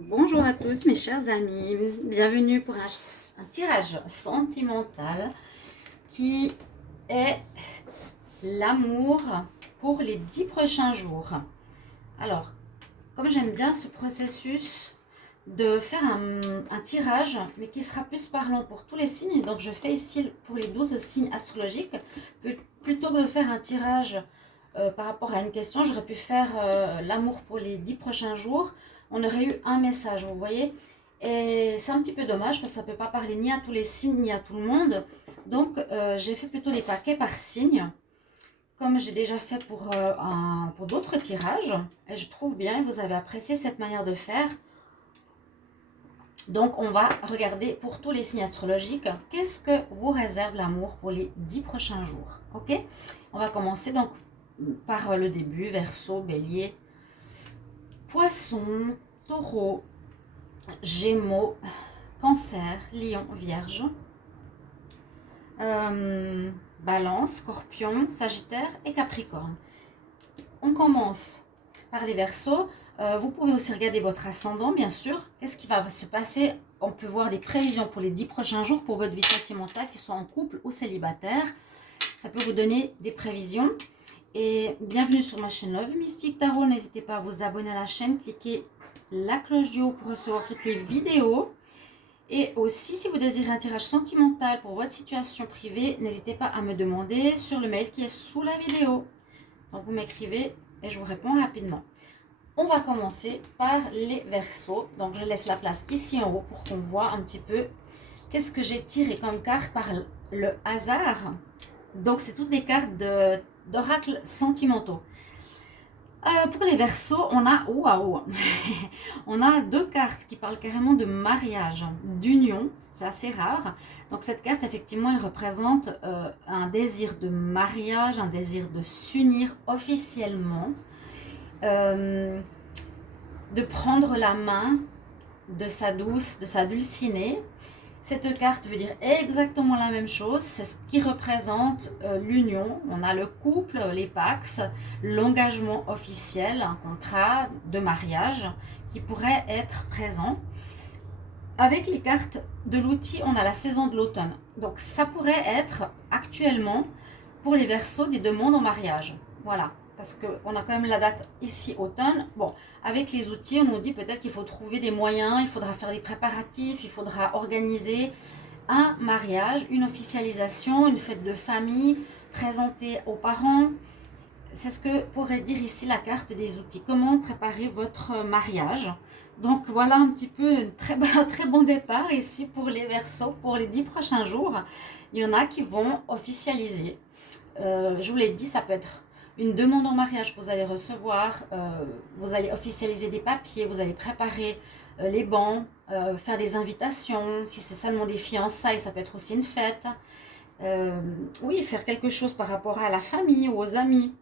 Bonjour à tous mes chers amis, bienvenue pour un tirage sentimental qui est l'amour pour les 10 prochains jours. Alors, comme j'aime bien ce processus de faire un tirage, mais qui sera plus parlant pour tous les signes, donc je fais ici pour les 12 signes astrologiques, plutôt que de faire un tirage par rapport à une question, j'aurais pu faire l'amour pour les 10 prochains jours. On aurait eu un message, vous voyez. Et c'est un petit peu dommage parce que ça ne peut pas parler ni à tous les signes ni à tout le monde. Donc j'ai fait plutôt les paquets par signe, comme j'ai déjà fait pour d'autres tirages. Et je trouve bien, vous avez apprécié cette manière de faire. Donc on va regarder pour tous les signes astrologiques, qu'est-ce que vous réserve l'amour pour les 10 prochains jours. Ok. On va commencer donc par le début, Verseau, Bélier, Poisson, Taureau, Gémeaux, Cancer, Lion, Vierge, Balance, Scorpion, Sagittaire et Capricorne. On commence par les Verseaux. Vous pouvez aussi regarder votre ascendant, bien sûr. Qu'est-ce qui va se passer? On peut voir des prévisions pour les 10 prochains jours pour votre vie sentimentale, qu'ils soient en couple ou célibataire. Ça peut vous donner des prévisions. Et bienvenue sur ma chaîne Love Mystique Tarot. N'hésitez pas à vous abonner à la chaîne, cliquez la cloche du haut pour recevoir toutes les vidéos. Et aussi, si vous désirez un tirage sentimental pour votre situation privée, n'hésitez pas à me demander sur le mail qui est sous la vidéo. Donc vous m'écrivez et je vous réponds rapidement. On va commencer par les Verseaux. Donc je laisse la place ici en haut pour qu'on voit un petit peu qu'est-ce que j'ai tiré comme carte par le hasard. Donc c'est toutes les cartes d'oracles sentimentaux. Pour les Verseaux, on a waouh, on a deux cartes qui parlent carrément de mariage, d'union. C'est assez rare. Donc cette carte, effectivement, elle représente un désir de mariage, un désir de s'unir officiellement, de prendre la main de sa douce, de sa dulcinée. Cette carte veut dire exactement la même chose, c'est ce qui représente l'union. On a le couple, les pax, l'engagement officiel, un contrat de mariage qui pourrait être présent. Avec les cartes de l'outil, on a la saison de l'automne. Donc ça pourrait être actuellement pour les Verseaux des demandes en mariage. Voilà, parce qu'on a quand même la date ici automne. Bon, avec les outils, on nous dit peut-être qu'il faut trouver des moyens, il faudra faire des préparatifs, il faudra organiser un mariage, une officialisation, une fête de famille, présenter aux parents. C'est ce que pourrait dire ici la carte des outils. Comment préparer votre mariage. Donc voilà un petit peu un très bon départ ici pour les Verseaux, pour les 10 prochains jours. Il y en a qui vont officialiser. Je vous l'ai dit, ça peut être une demande en mariage que vous allez recevoir. Vous allez officialiser des papiers, vous allez préparer les bancs, faire des invitations. Si c'est seulement des fiançailles, ça peut être aussi une fête. Oui, faire quelque chose par rapport à la famille ou aux amis,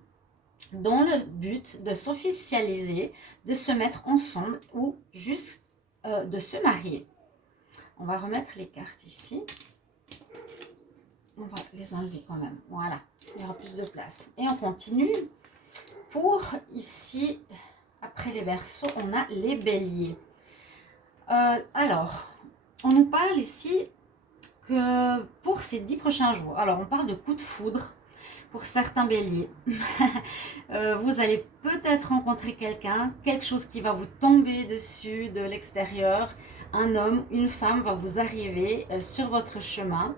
dans le but de s'officialiser, de se mettre ensemble ou juste de se marier. On va remettre les cartes ici. On va les enlever quand même. Voilà, il y aura plus de place. Et on continue. Pour ici, après les Verseaux, on a les Béliers. Alors, on nous parle ici que pour ces 10 prochains jours, alors on parle de coup de foudre pour certains Béliers. Vous allez peut-être rencontrer quelqu'un, quelque chose qui va vous tomber dessus de l'extérieur. Un homme, une femme va vous arriver sur votre chemin,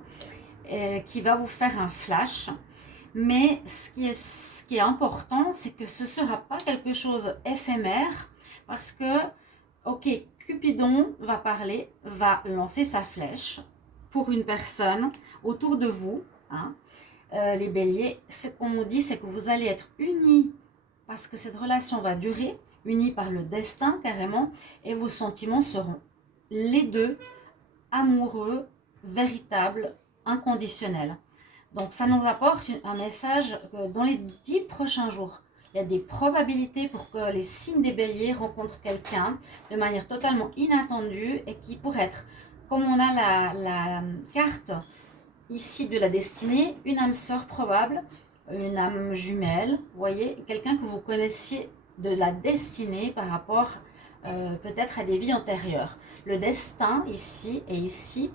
qui va vous faire un flash. Mais ce qui est important, c'est que ce ne sera pas quelque chose éphémère, parce que, ok, Cupidon va parler, va lancer sa flèche pour une personne autour de vous, hein. Les béliers, ce qu'on nous dit, c'est que vous allez être unis parce que cette relation va durer, unis par le destin carrément, et vos sentiments seront les deux amoureux, véritables, inconditionnels. Donc ça nous apporte un message que dans les 10 prochains jours, il y a des probabilités pour que les signes des béliers rencontrent quelqu'un de manière totalement inattendue et qui pourrait être, comme on a la carte ici de la destinée, une âme sœur probable, une âme jumelle, vous voyez, quelqu'un que vous connaissiez de la destinée par rapport peut-être à des vies antérieures. Le destin ici et ici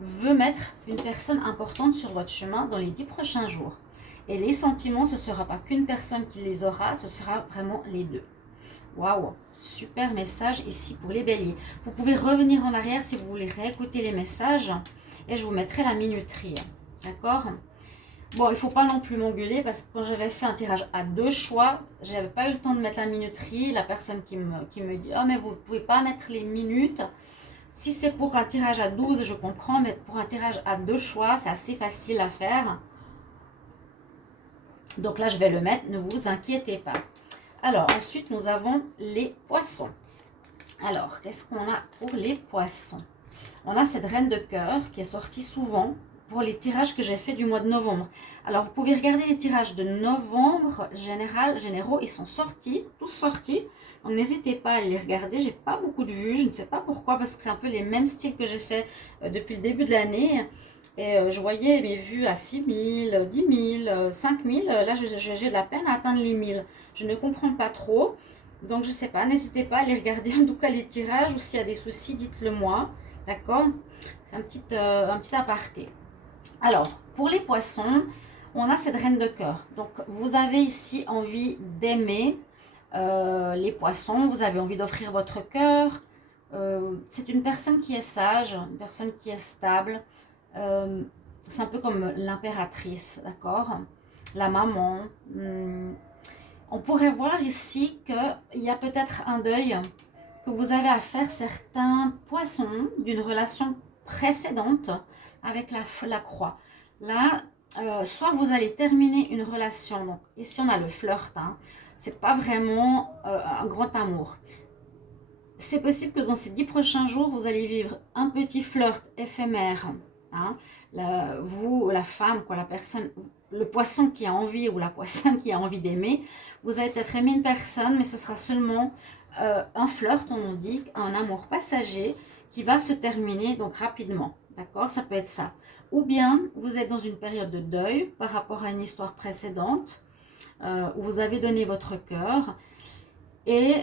veut mettre une personne importante sur votre chemin dans les 10 prochains jours. Et les sentiments, ce ne sera pas qu'une personne qui les aura, ce sera vraiment les deux. Waouh, super message ici pour les béliers. Vous pouvez revenir en arrière si vous voulez réécouter les messages et je vous mettrai la minuterie. D'accord? Bon, il ne faut pas non plus m'engueuler parce que quand j'avais fait un tirage à 2 choix, je n'avais pas eu le temps de mettre la minuterie. La personne qui me dit « Ah, mais vous ne pouvez pas mettre les minutes ». Si c'est pour un tirage à 12, je comprends, mais pour un tirage à 2 choix, c'est assez facile à faire. Donc là, je vais le mettre, ne vous inquiétez pas. Alors, ensuite, nous avons les poissons. Alors, qu'est-ce qu'on a pour les poissons? On a cette reine de cœur qui est sortie souvent pour les tirages que j'ai fait du mois de novembre. Alors, vous pouvez regarder les tirages de novembre généraux, ils sont sortis, tous sortis. Donc, n'hésitez pas à les regarder. J'ai pas beaucoup de vues, je ne sais pas pourquoi, parce que c'est un peu les mêmes styles que j'ai fait depuis le début de l'année. Et je voyais mes vues à 6 000, 10 000, 5 000. Là, j'ai de la peine à atteindre les 1000. Je ne comprends pas trop. Donc, je ne sais pas. N'hésitez pas à aller regarder en tout cas les tirages. Ou s'il y a des soucis, dites-le moi. D'accord? C'est un petit aparté. Alors, pour les poissons, on a cette reine de cœur. Donc, vous avez ici envie d'aimer les poissons. Vous avez envie d'offrir votre cœur. C'est une personne qui est sage, une personne qui est stable. C'est un peu comme l'impératrice, d'accord? La maman. On pourrait voir ici qu'il y a peut-être un deuil que vous avez à faire certains poissons d'une relation précédente avec la croix. Là, soit vous allez terminer une relation, donc ici on a le flirt, hein, c'est pas vraiment un grand amour. C'est possible que dans ces 10 prochains jours, vous allez vivre un petit flirt éphémère. Hein, vous, la femme, quoi, la personne, le poisson qui a envie ou la poissonne qui a envie d'aimer, vous allez peut-être aimer une personne, mais ce sera seulement un flirt, on dit, un amour passager qui va se terminer donc rapidement. D'accord? Ça peut être ça. Ou bien vous êtes dans une période de deuil par rapport à une histoire précédente où vous avez donné votre cœur et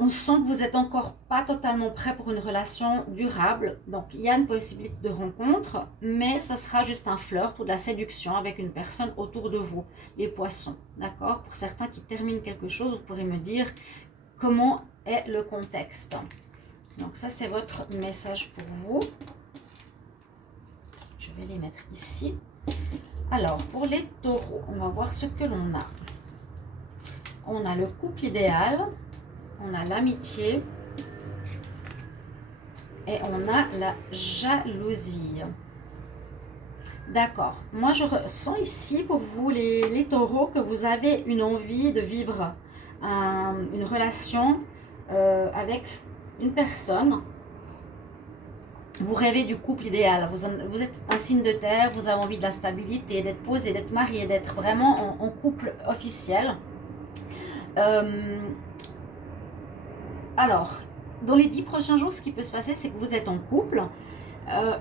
on sent que vous n'êtes encore pas totalement prêt pour une relation durable. Donc, il y a une possibilité de rencontre, mais ça sera juste un flirt ou de la séduction avec une personne autour de vous, les poissons. D'accord? Pour certains qui terminent quelque chose, vous pourrez me dire comment est le contexte. Donc, ça, c'est votre message pour vous. Je vais les mettre ici. Alors, pour les taureaux, on va voir ce que l'on a. On a le couple idéal. On a l'amitié et on a la jalousie. D'accord. Moi, je ressens ici pour vous, les taureaux, que vous avez une envie de vivre une relation avec une personne. Vous rêvez du couple idéal. Vous êtes un signe de terre, vous avez envie de la stabilité, d'être posé, d'être marié, d'être vraiment en couple officiel. Alors, dans les 10 prochains jours, ce qui peut se passer, c'est que vous êtes en couple.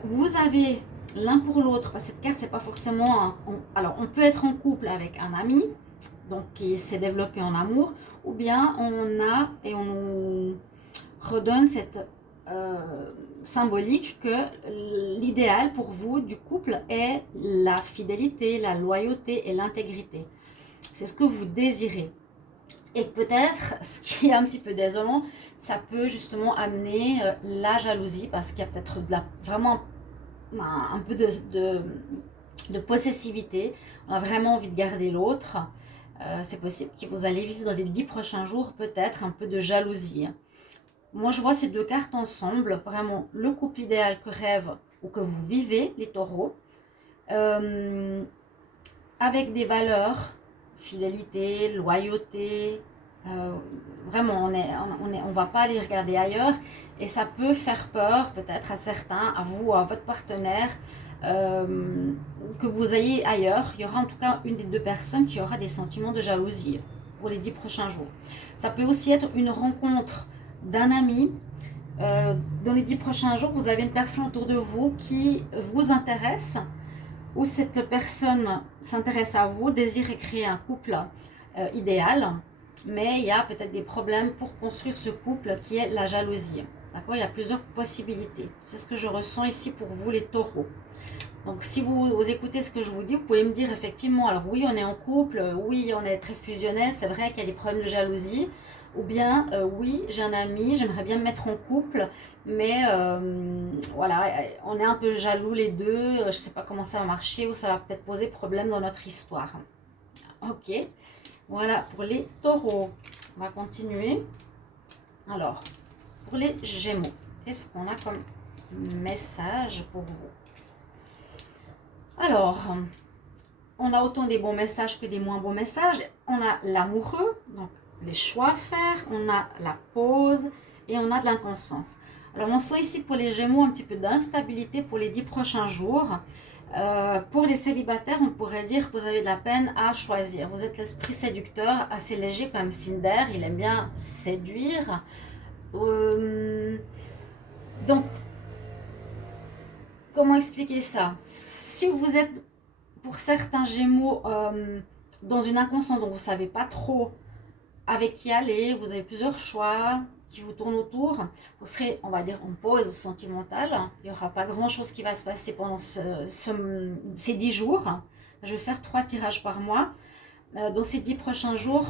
Vous avez l'un pour l'autre, parce que cette carte, c'est pas forcément... alors, on peut être en couple avec un ami, donc qui s'est développé en amour, ou bien on a, et on nous redonne cette symbolique que l'idéal pour vous du couple est la fidélité, la loyauté et l'intégrité. C'est ce que vous désirez. Et peut-être, ce qui est un petit peu désolant, ça peut justement amener la jalousie, parce qu'il y a peut-être vraiment un peu de possessivité. On a vraiment envie de garder l'autre. C'est possible que vous allez vivre dans les 10 prochains jours peut-être un peu de jalousie. Moi, je vois ces deux cartes ensemble, vraiment le couple idéal que rêve ou que vous vivez, les taureaux, avec des valeurs, fidélité, loyauté, vraiment on va pas aller regarder ailleurs et ça peut faire peur peut-être à certains, à vous, à votre partenaire, que vous ayez ailleurs. Il y aura en tout cas une des deux personnes qui aura des sentiments de jalousie pour les 10 prochains jours. Ça peut aussi être une rencontre d'un ami. Dans les 10 prochains jours, vous avez une personne autour de vous qui vous intéresse, ou cette personne s'intéresse à vous, désire créer un couple idéal. mais il y a peut-être des problèmes pour construire ce couple qui est la jalousie. D'accord? Il y a plusieurs possibilités. C'est ce que je ressens ici pour vous les taureaux. Donc si vous écoutez ce que je vous dis, vous pouvez me dire effectivement, alors oui on est en couple, oui on est très fusionnel, c'est vrai qu'il y a des problèmes de jalousie, ou bien oui j'ai un ami, j'aimerais bien me mettre en couple, mais voilà, on est un peu jaloux les deux, je ne sais pas comment ça va marcher ou ça va peut-être poser problème dans notre histoire. Ok, voilà pour les taureaux. On va continuer. Alors, pour les gémeaux, qu'est-ce qu'on a comme message pour vous? Alors, on a autant des bons messages que des moins bons messages. On a l'amoureux, donc les choix à faire. On a la pause et on a de l'inconscience. Alors, on sent ici pour les Gémeaux un petit peu d'instabilité pour les 10 prochains jours. Pour les célibataires, on pourrait dire que vous avez de la peine à choisir. Vous êtes l'esprit séducteur, assez léger comme Cinder. Il aime bien séduire. Donc, comment expliquer ça? Si vous êtes, pour certains Gémeaux, dans une inconscience dont vous ne savez pas trop avec qui aller, vous avez plusieurs choix qui vous tournent autour, vous serez, on va dire, en pause sentimentale. Il n'y aura pas grand-chose qui va se passer pendant ces 10 jours. Je vais faire 3 tirages par mois. Dans ces 10 prochains jours,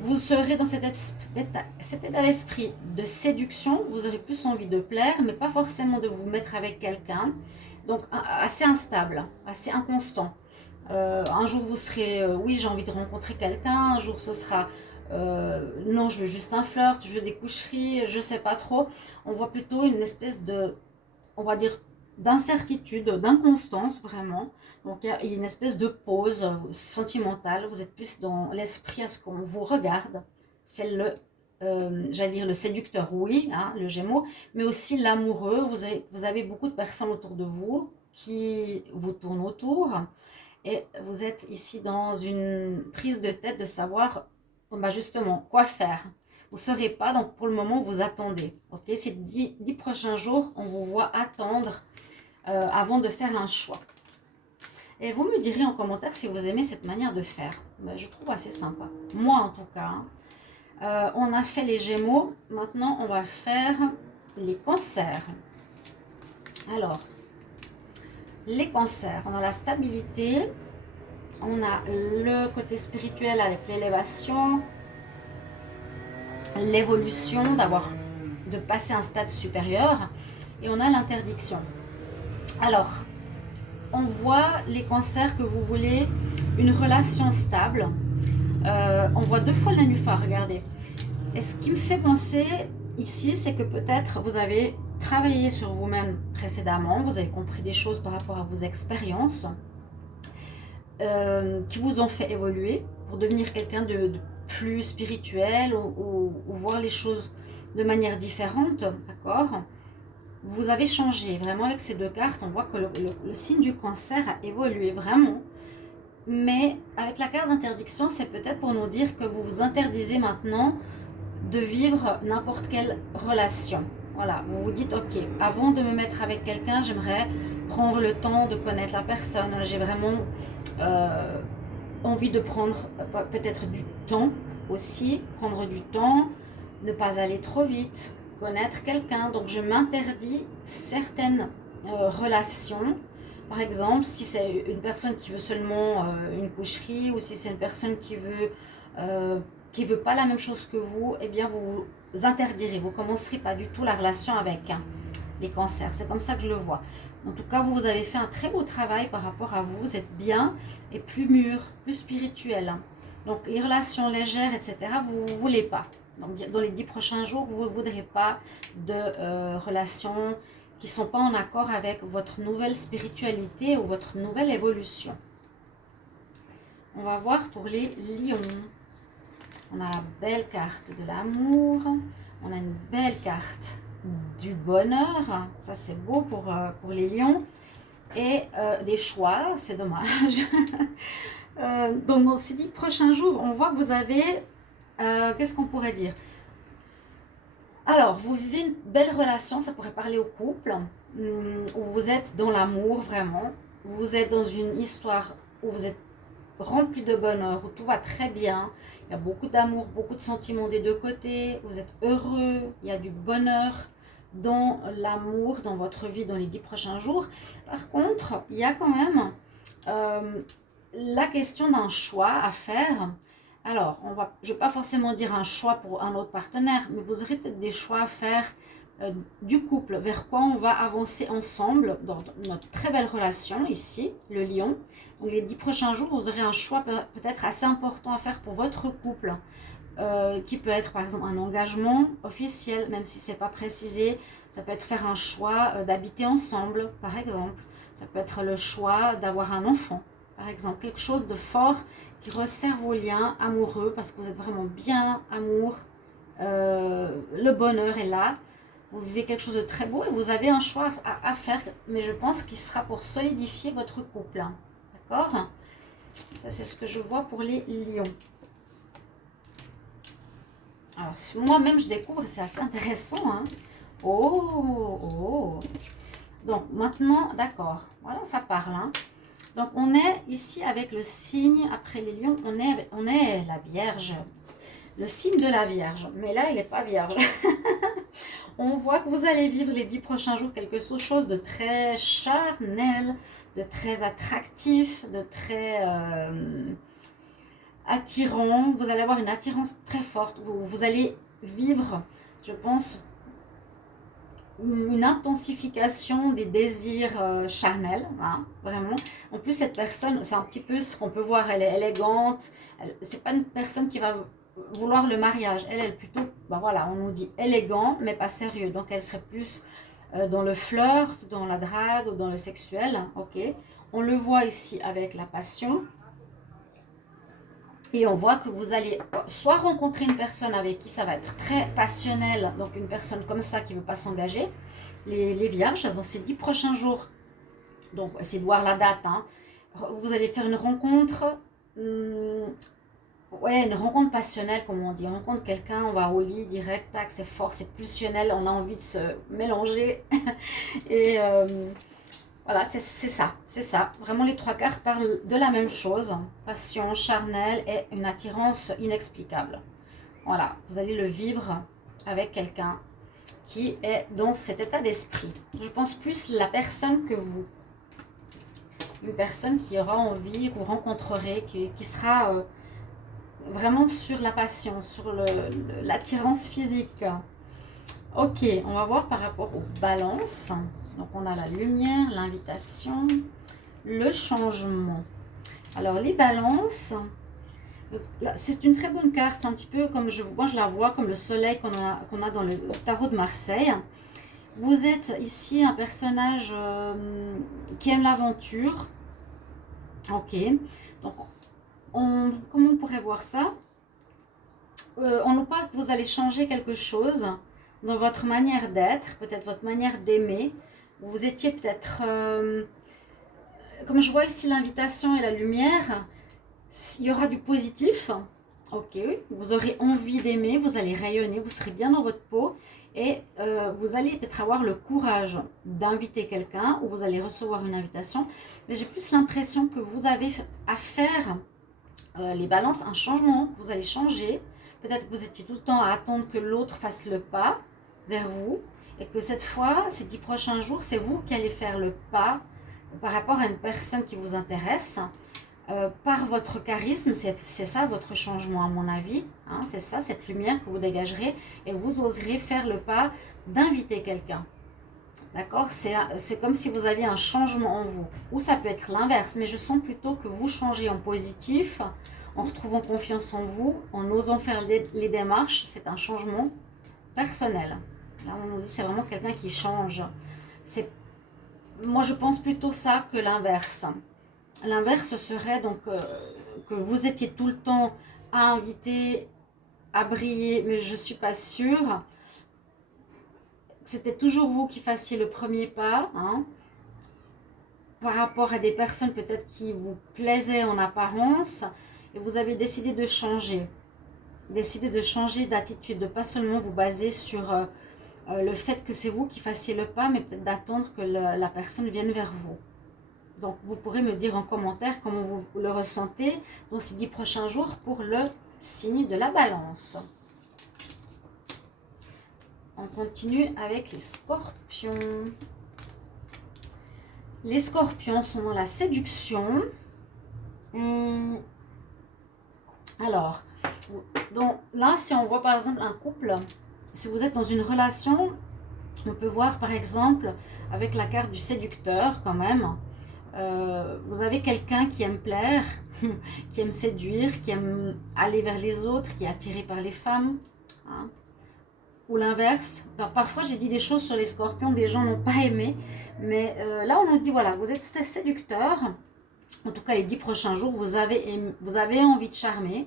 vous serez dans cet état d'esprit de séduction. Vous aurez plus envie de plaire, mais pas forcément de vous mettre avec quelqu'un. Donc, assez instable, assez inconstant. Un jour, vous serez, oui, j'ai envie de rencontrer quelqu'un. Un jour, ce sera, non, je veux juste un flirt, je veux des coucheries, je sais pas trop. On voit plutôt une espèce de, on va dire, d'incertitude, d'inconstance vraiment. Donc il y a une espèce de pause sentimentale. Vous êtes plus dans l'esprit à ce qu'on vous regarde. C'est le, j'allais dire le séducteur, oui, hein, le Gémeaux, mais aussi l'amoureux. Vous avez beaucoup de personnes autour de vous qui vous tournent autour. Et vous êtes ici dans une prise de tête de savoir bah justement quoi faire. Vous ne saurez pas, donc pour le moment vous attendez. Ok, ces 10 prochains jours, on vous voit attendre avant de faire un choix. Et vous me direz en commentaire si vous aimez cette manière de faire. Ben, je trouve assez sympa. Moi en tout cas. On a fait les Gémeaux. Maintenant on va faire les Cancers. Alors, les Cancers, on a la stabilité. On a le côté spirituel avec l'élévation, l'évolution, de passer à un stade supérieur. Et on a l'interdiction. Alors, on voit les Cancers que vous voulez une relation stable. On voit 2 fois le nénuphar, regardez. Et ce qui me fait penser ici, c'est que peut-être vous avez travaillé sur vous-même précédemment, vous avez compris des choses par rapport à vos expériences qui vous ont fait évoluer pour devenir quelqu'un de plus spirituel ou voir les choses de manière différente, d'accord? Vous avez changé, vraiment avec ces 2 cartes, on voit que le signe du Cancer a évolué vraiment. Mais avec la carte d'interdiction, c'est peut-être pour nous dire que vous vous interdisez maintenant de vivre n'importe quelle relation. Voilà, vous vous dites, ok, avant de me mettre avec quelqu'un, j'aimerais prendre le temps de connaître la personne. J'ai vraiment envie de prendre peut-être du temps aussi, prendre du temps, ne pas aller trop vite, connaître quelqu'un. Donc je m'interdis certaines relations. Par exemple, si c'est une personne qui veut seulement une coucherie ou si c'est une personne qui veut pas la même chose que vous, eh bien vous vous interdirez, vous commencerez pas du tout la relation avec les Cancers. C'est comme ça que je le vois. En tout cas, vous avez fait un très beau travail par rapport à vous. Vous êtes bien et plus mûr, plus spirituel. Donc les relations légères, etc., vous ne voulez pas. Donc dans les 10 prochains jours, vous ne voudrez pas de relations qui ne sont pas en accord avec votre nouvelle spiritualité ou votre nouvelle évolution. On va voir pour les lions. On a la belle carte de l'amour. On a une belle carte du bonheur. Ça, c'est beau pour les lions. Et des choix, c'est dommage. Donc, dans ces 10 prochains jours, on voit que vous avez... qu'est-ce qu'on pourrait dire? Alors, vous vivez une belle relation, ça pourrait parler au couple, où vous êtes dans l'amour, vraiment. Vous êtes dans une histoire où vous êtes rempli de bonheur, où tout va très bien, il y a beaucoup d'amour, beaucoup de sentiments des deux côtés, vous êtes heureux, il y a du bonheur dans l'amour, dans votre vie dans les 10 prochains jours. Par contre, il y a quand même euh, la question d'un choix à faire. Alors, je ne vais pas forcément dire un choix pour un autre partenaire, mais vous aurez peut-être des choix à faire du couple, vers quoi on va avancer ensemble dans notre très belle relation ici, le lion. Donc les 10 prochains jours, vous aurez un choix peut-être assez important à faire pour votre couple, qui peut être par exemple un engagement officiel, même si ce n'est pas précisé. Ça peut être faire un choix d'habiter ensemble, par exemple. Ça peut être le choix d'avoir un enfant, par exemple. Quelque chose de fort qui resserre vos liens amoureux parce que vous êtes vraiment bien amour. Le bonheur est là. Vous vivez quelque chose de très beau et vous avez un choix à faire, mais je pense qu'il sera pour solidifier votre couple. D'accord? Ça, c'est ce que je vois pour les lions. Alors, moi-même, je découvre, c'est assez intéressant. Hein. Oh. Donc, maintenant, d'accord. Voilà, ça parle. Hein. Donc, on est ici avec le signe, après les lions, on est la Vierge. Le signe de la Vierge. Mais là, il n'est pas Vierge. On voit que vous allez vivre les 10 prochains jours quelque chose de très charnel, de très attractif, de très attirant. Vous allez avoir une attirance très forte. Vous allez vivre, je pense, une intensification des désirs charnels, hein, vraiment. En plus, cette personne, c'est un petit peu ce qu'on peut voir, elle est élégante. C'est pas une personne qui va vouloir le mariage. Elle est plutôt, ben voilà, on nous dit élégant, mais pas sérieux. Donc, elle serait plus dans le flirt, dans la drague ou dans le sexuel. Ok. On le voit ici avec la passion. Et on voit que vous allez soit rencontrer une personne avec qui ça va être très passionnel, donc une personne comme ça qui ne veut pas s'engager, les vierges, dans ces 10 prochains jours. Donc, c'est de voir la date. Hein. Vous allez faire une rencontre, ouais, une rencontre passionnelle, comme on dit. On rencontre quelqu'un, on va au lit direct, tac, c'est fort, c'est pulsionnel, on a envie de se mélanger. Et voilà, c'est ça. Vraiment, les 3 cartes parlent de la même chose. Passion, charnel et une attirance inexplicable. Voilà, vous allez le vivre avec quelqu'un qui est dans cet état d'esprit. Je pense plus la personne que vous. Une personne qui aura envie, que vous rencontrerez, qui sera vraiment sur la passion, sur l'attirance physique. Ok, on va voir par rapport aux balances. Donc, on a la lumière, l'invitation, le changement. Alors, les balances, c'est une très bonne carte. C'est un petit peu comme moi, je la vois comme le soleil qu'on a dans le tarot de Marseille. Vous êtes ici un personnage qui aime l'aventure. Ok, donc, comment on pourrait voir ça? On nous parle que vous allez changer quelque chose dans votre manière d'être, peut-être votre manière d'aimer. Vous étiez peut-être, comme je vois ici l'invitation et la lumière, il y aura du positif. Ok, vous aurez envie d'aimer, vous allez rayonner, vous serez bien dans votre peau et vous allez peut-être avoir le courage d'inviter quelqu'un ou vous allez recevoir une invitation. Mais j'ai plus l'impression que vous avez à faire, les balances, un changement, vous allez changer. Peut-être que vous étiez tout le temps à attendre que l'autre fasse le pas vers vous et que cette fois, ces 10 prochains jours, c'est vous qui allez faire le pas par rapport à une personne qui vous intéresse. Par votre charisme, c'est ça votre changement à mon avis. Hein, c'est ça, cette lumière que vous dégagerez et vous oserez faire le pas d'inviter quelqu'un. D'accord? C'est comme si vous aviez un changement en vous. Ou ça peut être l'inverse, mais je sens plutôt que vous changez en positif, en retrouvant confiance en vous, en osant faire les démarches. C'est un changement personnel. Là, on nous dit c'est vraiment quelqu'un qui change. Moi, je pense plutôt ça que l'inverse. L'inverse serait donc que vous étiez tout le temps à inviter, à briller, mais je ne suis pas sûre. C'était toujours vous qui fassiez le premier pas, hein, par rapport à des personnes peut-être qui vous plaisaient en apparence, et vous avez décidé de changer. Décidé de changer d'attitude, de pas seulement vous baser sur le fait que c'est vous qui fassiez le pas, mais peut-être d'attendre que la personne vienne vers vous. Donc, vous pourrez me dire en commentaire comment vous le ressentez dans ces 10 prochains jours pour le signe de la balance. On continue avec les scorpions. Les scorpions sont dans la séduction. Alors, donc, là, si on voit par exemple un couple, si vous êtes dans une relation, on peut voir par exemple avec la carte du séducteur quand même. Vous avez quelqu'un qui aime plaire, qui aime séduire, qui aime aller vers les autres, qui est attiré par les femmes. Hein. Ou l'inverse. Parfois, j'ai dit des choses sur les scorpions, des gens n'ont pas aimé. Mais là, on nous dit, voilà, vous êtes séducteur. En tout cas, les 10 prochains jours, vous avez envie de charmer.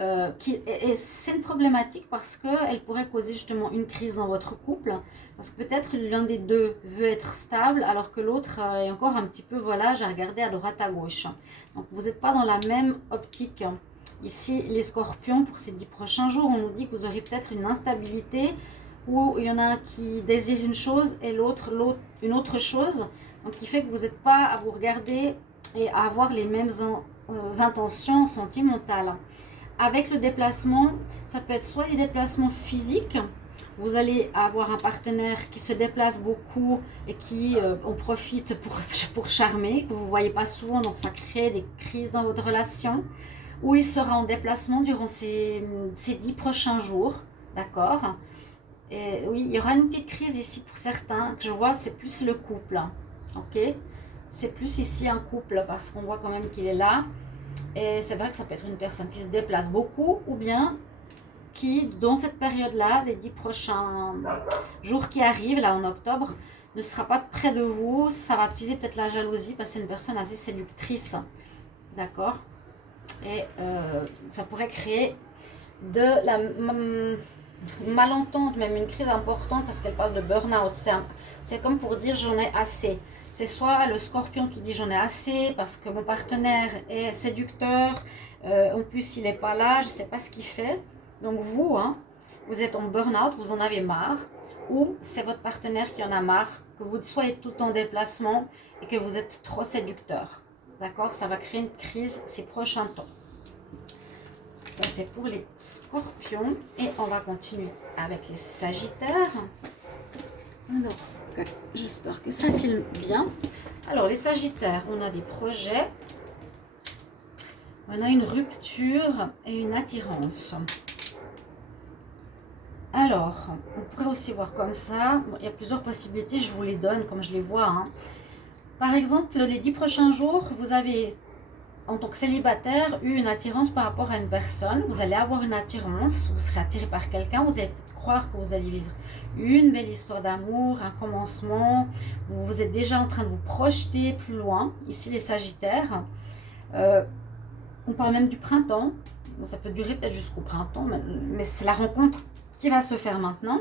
Et c'est une problématique parce qu'elle pourrait causer justement une crise dans votre couple. Parce que peut-être l'un des deux veut être stable alors que l'autre est encore un petit peu volage à regarder à droite à gauche. Donc, vous n'êtes pas dans la même optique. Ici, les scorpions, pour ces 10 prochains jours, on nous dit que vous aurez peut-être une instabilité où il y en a un qui désire une chose et l'autre une autre chose. Donc, qui fait que vous n'êtes pas à vous regarder et à avoir les mêmes intentions sentimentales. Avec le déplacement, ça peut être soit des déplacements physiques. Vous allez avoir un partenaire qui se déplace beaucoup et qui en profite pour charmer, que vous ne voyez pas souvent, donc ça crée des crises dans votre relation. Ou il sera en déplacement durant ces 10 prochains jours, d'accord? Et oui, il y aura une petite crise ici pour certains, que je vois, c'est plus le couple, ok? C'est plus ici un couple, parce qu'on voit quand même qu'il est là. Et c'est vrai que ça peut être une personne qui se déplace beaucoup, ou bien qui, dans cette période-là, les 10 prochains jours qui arrivent, là en octobre, ne sera pas près de vous. Ça va utiliser peut-être la jalousie, parce que c'est une personne assez séductrice, d'accord? Et ça pourrait créer de la malentente, même une crise importante, parce qu'elle parle de burn-out. C'est comme pour dire j'en ai assez. C'est soit le scorpion qui dit j'en ai assez parce que mon partenaire est séducteur, en plus il n'est pas là, je ne sais pas ce qu'il fait. Donc vous, hein, vous êtes en burn-out, vous en avez marre, ou c'est votre partenaire qui en a marre, que vous soyez tout en déplacement et que vous êtes trop séducteur. D'accord? Ça va créer une crise ces prochains temps. Ça, c'est pour les scorpions. Et on va continuer avec les sagittaires. Alors, j'espère que ça filme bien. Alors, les sagittaires, on a des projets. On a une rupture et une attirance. Alors, on pourrait aussi voir comme ça. Bon, il y a plusieurs possibilités, je vous les donne comme je les vois. Hein. Par exemple, les 10 prochains jours, vous avez, en tant que célibataire, eu une attirance par rapport à une personne. Vous allez avoir une attirance, vous serez attiré par quelqu'un, vous allez peut-être croire que vous allez vivre une belle histoire d'amour, un commencement. Vous êtes déjà en train de vous projeter plus loin. Ici, les sagittaires. On parle même du printemps. Bon, ça peut durer peut-être jusqu'au printemps, mais c'est la rencontre qui va se faire maintenant.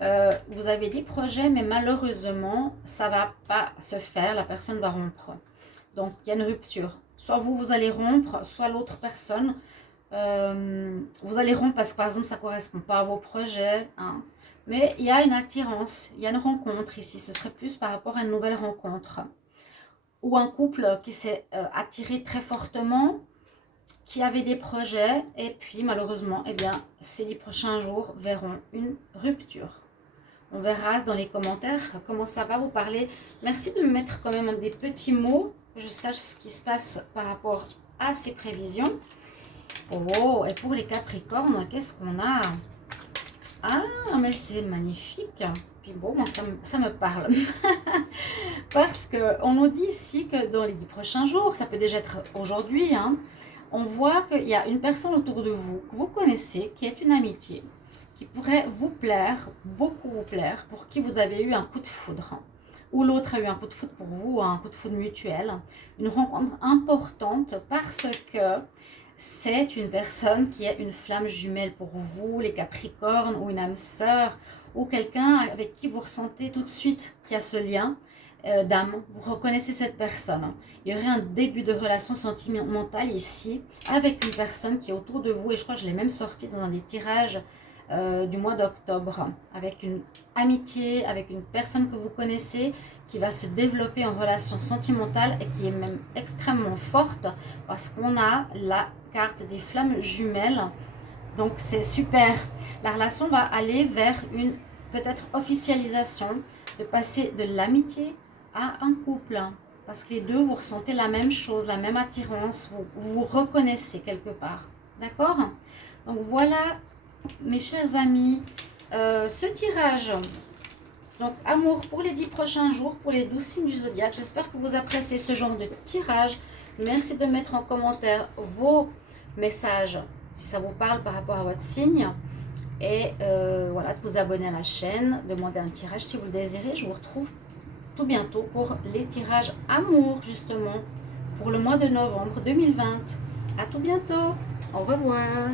Vous avez des projets, mais malheureusement, ça ne va pas se faire. La personne va rompre. Donc, il y a une rupture. Soit vous allez rompre, soit l'autre personne. Vous allez rompre parce que, par exemple, ça ne correspond pas à vos projets. Hein. Mais il y a une attirance, il y a une rencontre ici. Ce serait plus par rapport à une nouvelle rencontre. Ou un couple qui s'est attiré très fortement, qui avait des projets. Et puis, malheureusement, eh bien, ces 10 prochains jours verront une rupture. On verra dans les commentaires comment ça va vous parler. Merci de me mettre quand même des petits mots, que je sache ce qui se passe par rapport à ces prévisions. Oh, et pour les Capricornes, qu'est-ce qu'on a? Ah, mais c'est magnifique. Puis bon, moi, ça me parle. Parce qu'on nous dit ici que dans les 10 prochains jours, ça peut déjà être aujourd'hui, hein, on voit qu'il y a une personne autour de vous que vous connaissez, qui est une amitié, qui pourrait vous plaire, beaucoup vous plaire, pour qui vous avez eu un coup de foudre. Ou l'autre a eu un coup de foudre pour vous, un coup de foudre mutuel. Une rencontre importante parce que c'est une personne qui est une flamme jumelle pour vous, les Capricornes, ou une âme sœur, ou quelqu'un avec qui vous ressentez tout de suite qu'il y a ce lien d'âme. Vous reconnaissez cette personne. Il y aurait un début de relation sentimentale ici, avec une personne qui est autour de vous, et je crois que je l'ai même sorti dans un des tirages du mois d'octobre, avec une amitié, avec une personne que vous connaissez, qui va se développer en relation sentimentale et qui est même extrêmement forte, parce qu'on a la carte des flammes jumelles. Donc c'est super. La relation va aller vers une peut-être officialisation, de passer de l'amitié à un couple. Parce que les deux, vous ressentez la même chose, la même attirance, vous vous reconnaissez quelque part. D'accord? Donc voilà, mes chers amis, ce tirage. Donc amour pour les 10 prochains jours, pour les 12 signes du zodiaque. J'espère que vous appréciez ce genre de tirage. Merci de mettre en commentaire vos messages, si ça vous parle par rapport à votre signe. Et voilà, de vous abonner à la chaîne, demander un tirage si vous le désirez. Je vous retrouve tout bientôt pour les tirages amour, justement, pour le mois de novembre 2020. À tout bientôt. Au revoir.